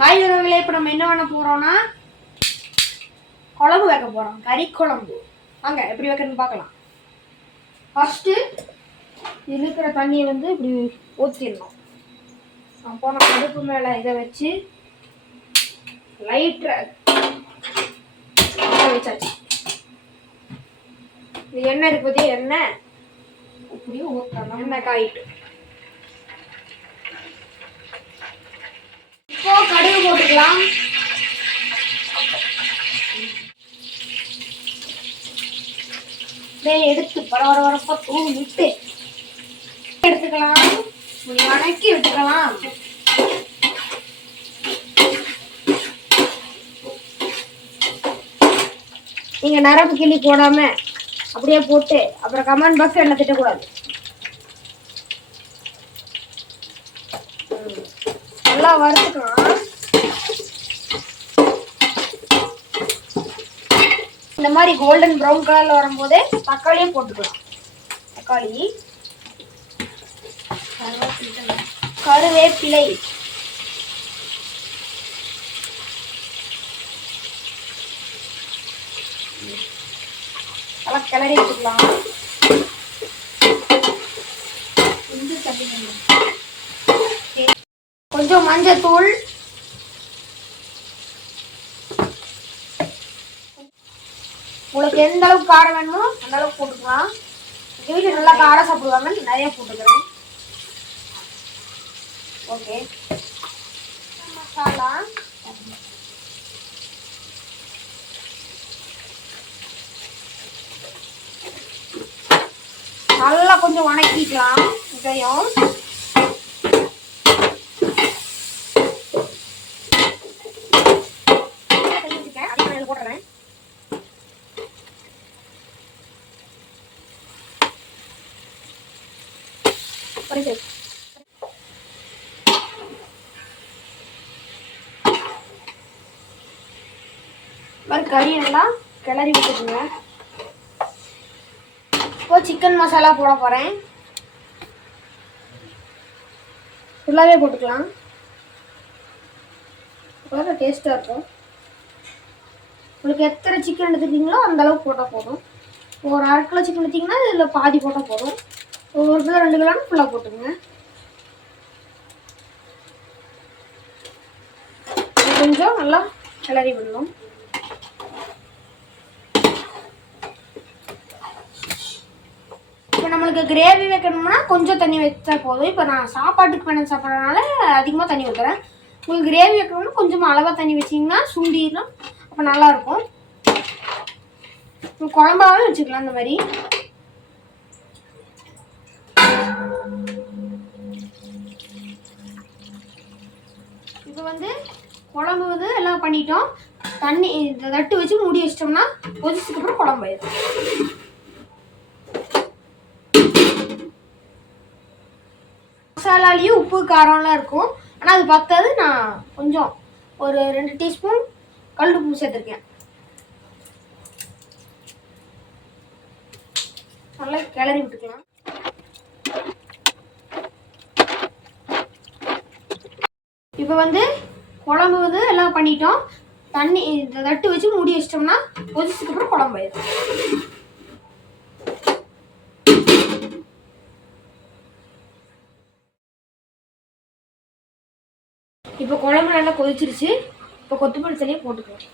Hi உறவுகளே, இப்போ நம்ம என்ன பண்ண போகிறோம்னா குழம்பு வைக்க போகிறோம். கறி குழம்பு. வாங்க எப்படி வைக்கணும்னு பார்க்கலாம். ஃபஸ்ட்டு இருக்கிற தண்ணியை இப்படி ஊற்றிடணும். நான் போன அடுப்பு மேலே இதை வச்சு லைட்டரை வச்சாச்சு. இது எண்ணெய் இருக்குது, எண்ணெய் இப்படியே ஊற்றணும். எண்ணெய் காயிட்டு இப்போ கடுகு போட்டுக்கலாம். எடுத்து பரவரப்பா தூள் விட்டு எடுத்துக்கலாம். வணக்கி விட்டுக்கலாம். நீங்க நரம்பு கிள்ளி போடாம அப்படியே போட்டு அப்புறம் கமெண்ட் பாக்ஸ் என்ன திட்டக்கூடாது. நல்லா வறுத்துக்கலாம். இந்த மாதிரி கோல்டன் ப்ரௌன் கலர்ல வரும்போது தக்காளியும் போட்டுக்கலாம். தக்காளி, கருவேப்பிலை, நல்லா கிளறி வச்சுக்கலாம். கொஞ்சம் மஞ்சத்தூள், உங்களுக்கு எந்த அளவுக்கு காரம் வேணுமோ அந்த அளவுக்கு போட்டுக்கலாம். எங்கள் வீட்டில் நல்லா காரம் சாப்பிடுவாங்க, நிறைய போட்டுக்கிறேன். ஓகே, மசாலா நல்லா கொஞ்சம் வணக்கிக்கலாம். இதையும் போடுறேன். கறி எல்லாம் கிளறி விட்டுக்குங்க. இப்போ சிக்கன் மசாலா போட போறேன். ஃபுல்லாவே போட்டுக்கலாம். டேஸ்டா இருக்கும். உங்களுக்கு எத்தனை சிக்கன் எடுத்துக்கிங்களோ அந்த அளவுக்கு போட்டால் போதும். ஒரு 1/2 கிலோ சிக்கன் எடுத்திங்கன்னா இதில் பாதி போட்டால் போதும். 1 கிலோ 2 கிலோன்னு ஃபுல்லாக போட்டுங்க. கொஞ்சம் நல்லா கிளறி விடணும். இப்போ நம்மளுக்கு கிரேவி வைக்கணும்னா கொஞ்சம் தண்ணி வச்சா போதும். இப்போ நான் சாப்பாட்டுக்கு வேணும் சாப்பிட்றதுனால அதிகமாக தண்ணி ஊற்றுறேன். உங்களுக்கு கிரேவி வைக்கணும்னா கொஞ்சமாக அளவாக தண்ணி வச்சிங்கன்னா சுண்டிடும். அப்போ நல்லாயிருக்கும். குழம்பாவே வச்சுக்கலாம். இந்த மாதிரி இப்போ குழம்பு எல்லாம் பண்ணிட்டோம். தண்ணி தட்டு வச்சு மூடி வச்சிட்டோம்னா கொதிச்சதுக்கு அப்புறம் குழம்பு ஆயிடும். மசாலாலையும் உப்பு காரம்லாம் இருக்கும். ஆனால் அது பத்தாது. நான் கொஞ்சம் ஒரு 2 டீஸ்பூன் கல் உப்பு சேர்த்துருக்கேன். நல்லா கிளறி விட்டுக்கலாம். இப்போ குழம்பு எல்லாம் பண்ணிட்டோம். தண்ணி தட்டு வச்சு மூடி வச்சிட்டோம்னா கொதிச்சதுக்கு அப்புறம் குழம்பு ஆயிடும். இப்போ குழம்பு நல்லா கொதிச்சிருச்சு. இப்போ கொத்தமல்லி தழையை போட்டுக்கலாம்.